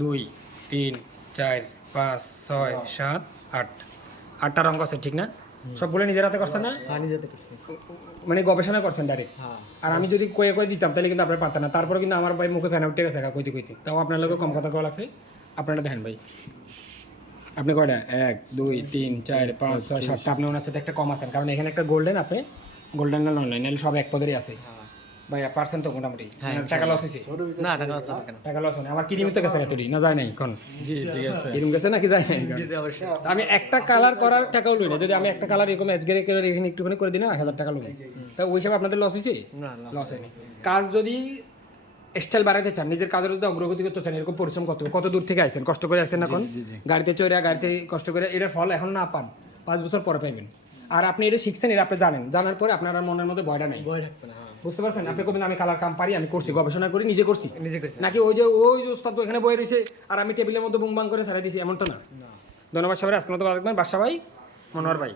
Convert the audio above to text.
2 3 4 5 6 7 8 8টা রঙ আছে ঠিক না? সবগুলো নিজের হাতে করছেন না? হ্যাঁ নিজেতে করছি। মানে গবেষণা করছেন ডাইরেক্ট। হ্যাঁ আর আমি যদি কয়ে দিতাম তাহলে কিন্তু আপনার পারতেন না। তারপরে কিন্তু আমার ভাই মুখে ফ্যান উঠে গেছে কইতে তাও আপনার লোক কম কথা কওয়া লাগছে। আপনারা দেখেন ভাই আপনি কয়টা 1 2 3 4 5 6 7টা আপনি ওনার সাথে একটা কম আছেন কারণ এখানে একটা গোল্ডেন আপনি গোল্ডেন না অনলাইন নাহলে সব এক পদেরই আছে ভাই পার্সেন্ট তো মোটামুটি টাকা লস হয়েছে না টাকা আছে কেন? টাকা লস হয় আমার কিরিমি তো গেছে এতটি না যায় নাই এখন জি ঠিক আছে। কিরিম গেছে নাকি যায় নাই জি অবশ্যই। আমি একটা কালার করার টাকাও লই না যদি আমি একটা কালার এরকম এজগেরে করে এখানে একটুখানি করে দিই না 1000 টাকা লই তা ওই হিসাবে আপনাদের লস হয়েছে না না লস হয়নি কাজ যদি স্টাইল বাড়াতে চান নিজের কাজের যদি অগ্রগতি করতে চান এরকম পরিশ্রম করতে হবে কত দূর থেকে আসছেন কষ্ট করে আসছেন এখন গাড়িতে চড়ে গাড়িতে কষ্ট করে এটার ফল এখন না পান 5 বছর পরে পাইবেন আর আপনি এটা শিখছেন এটা আপনি জানেন জানার পরে আপনার আর মনের মধ্যে ভয়টা নেই ভয় থাকবে না। হ্যাঁ বুঝতে পারছেন আপনি কবেন আমি কালার কাম পারি আমি করছি গবেষণা করি নিজে করছি নিজে করছি। নাকি ওই যে ওস্তাদ তো এখানে বয়ে রয়েছে আর আমি টেবিলের মধ্যে বুং বাং করে ছাড়াই দিছি এমন তো না ধন্যবাদ সবাই আজকের মতো ভালো থাকবেন বাদশা ভাই মনোহর ভাই